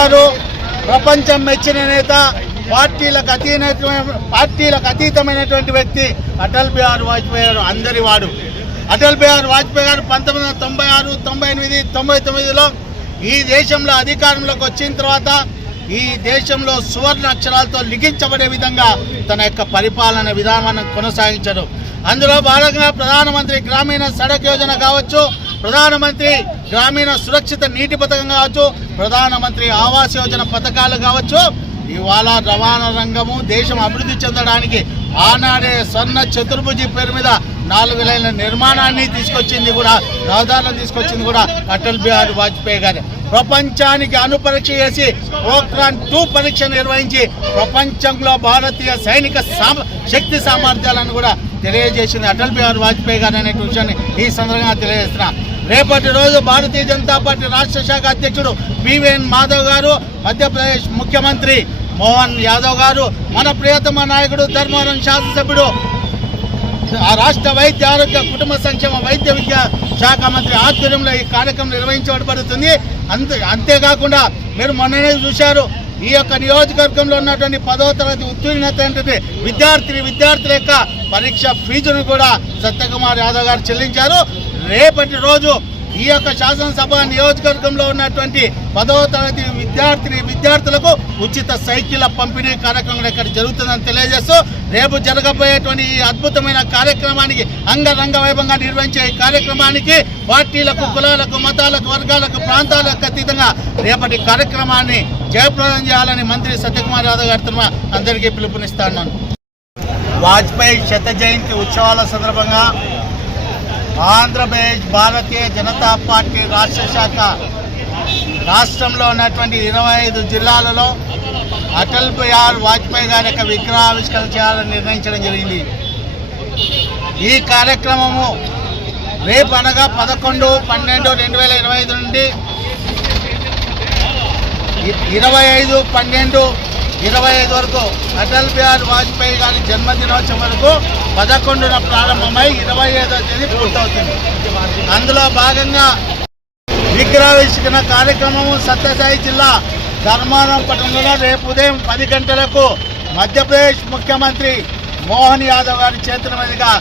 గారు ప్రపంచం మెచ్చిన నేత పార్టీలకు అతీతమైన పార్టీలకు అతీతమైనటువంటి వ్యక్తి అటల్ బిహారీ వాజ్పేయి గారు అందరి వాడు. అటల్ బిహారీ వాజ్పేయి గారు పంతొమ్మిది వందల తొంభై ఆరు తొంభై ఎనిమిది తొంభై తొమ్మిదిలో ఈ దేశంలో అధికారంలోకి వచ్చిన తర్వాత ఈ దేశంలో సువర్ణ అక్షరాలతో లిఖించబడే విధంగా తన యొక్క పరిపాలన విధానాన్ని కొనసాగించడు. అందులో భాగంగా ప్రధానమంత్రి గ్రామీణ సడక్ యోజన కావచ్చు ప్రధానమంత్రి గ్రామీణ సురక్షిత నీటి పథకం కావచ్చు ప్రధానమంత్రి ఆవాస్ యోజన పథకాలు కావచ్చు ఇవాళ రవాణా రంగము దేశం అభివృద్ధి చెందడానికి ఆనాడే స్వర్ణ చతుర్భుజి పేరు మీద నాలుగు లైన్ల నిర్మాణాన్ని తీసుకొచ్చింది కూడా రహదారులను తీసుకొచ్చింది కూడా అటల్ బిహారీ వాజ్పేయి గారు. ప్రపంచానికి అనుపరీక్ష చేసి పోఖ్రాన్ టూ పరీక్ష నిర్వహించి ప్రపంచంలో భారతీయ సైనిక సామ శక్తి సామర్థ్యాలను కూడా తెలియజేసింది అటల్ బిహారీ వాజ్పేయి గారు అనే విషయాన్ని ఈ సందర్భంగా తెలియజేస్తున్నా. రేపటి రోజు భారతీయ జనతా పార్టీ రాష్ట్ర శాఖ అధ్యక్షుడు పివిఎన్ మాధవ్ గారు మధ్యప్రదేశ్ ముఖ్యమంత్రి మోహన్ యాదవ్ గారు మన ప్రియతమ నాయకుడు ధర్మవరం శాసనసభ్యుడు ఆ రాష్ట్ర వైద్య ఆరోగ్య కుటుంబ సంక్షేమ వైద్య విద్య శాఖ మంత్రి ఆధ్వర్యంలో ఈ కార్యక్రమం నిర్వహించబడుతుంది అంతే అంతేకాకుండా మీరు మొన్ననే చూశారు ఈ యొక్క నియోజకవర్గంలో ఉన్నటువంటి పదవ తరగతి ఉత్తీర్ణత ఏంటంటే విద్యార్థి విద్యార్థుల యొక్క పరీక్ష ఫీజును కూడా సత్యకుమార్ యాదవ్ గారు చెల్లించారు. రేపటి రోజు ఈ యొక్క శాసనసభ నియోజకవర్గంలో ఉన్నటువంటి పదవ తరగతి విద్యార్థిని విద్యార్థులకు ఉచిత సైకిళ్ళ పంపిణీ కార్యక్రమం ఇక్కడ జరుగుతుందని తెలియజేస్తూ రేపు జరగబోయేటువంటి ఈ అద్భుతమైన కార్యక్రమానికి అంగరంగ వైభవంగా నిర్వహించే ఈ కార్యక్రమానికి పార్టీలకు కులాలకు మతాలకు వర్గాలకు ప్రాంతాలకు అతీతంగా రేపటి కార్యక్రమాన్ని జయప్రదం చేయాలని మంత్రి సత్యకుమార్ యాదవ్ గారి అందరికీ పిలుపునిస్తాను వాజ్పేయి శత జయంతి ఉత్సవాల సందర్భంగా ఆంధ్రప్రదేశ్ భారతీయ జనతా పార్టీ రాష్ట్ర శాఖ రాష్ట్రంలో ఉన్నటువంటి ఇరవై ఐదు జిల్లాలలో అటల్ బిహార్ వాజ్పేయి గారి యొక్క విగ్రహావిష్కరణ చేయాలని నిర్ణయించడం జరిగింది. ఈ కార్యక్రమము రేపు అనగా పదకొండు పన్నెండు రెండు వేల ఇరవై ఐదు నుండి ఇరవై ఐదు పన్నెండు ఇరవై ఐదు వరకు అటల్ బిహారీ వాజ్పేయి గారి జన్మదినోత్సవం వరకు పదకొండున ప్రారంభమై ఇరవై ఐదో తేదీ పూర్తవుతుంది. అందులో భాగంగా విగ్రహావిష్కరణ కార్యక్రమము సత్యసాయి జిల్లా ధర్మారం పట్టణంలో రేపు ఉదయం పది గంటలకు మధ్యప్రదేశ్ ముఖ్యమంత్రి మోహన్ యాదవ్ గారి చేతుల మీదుగా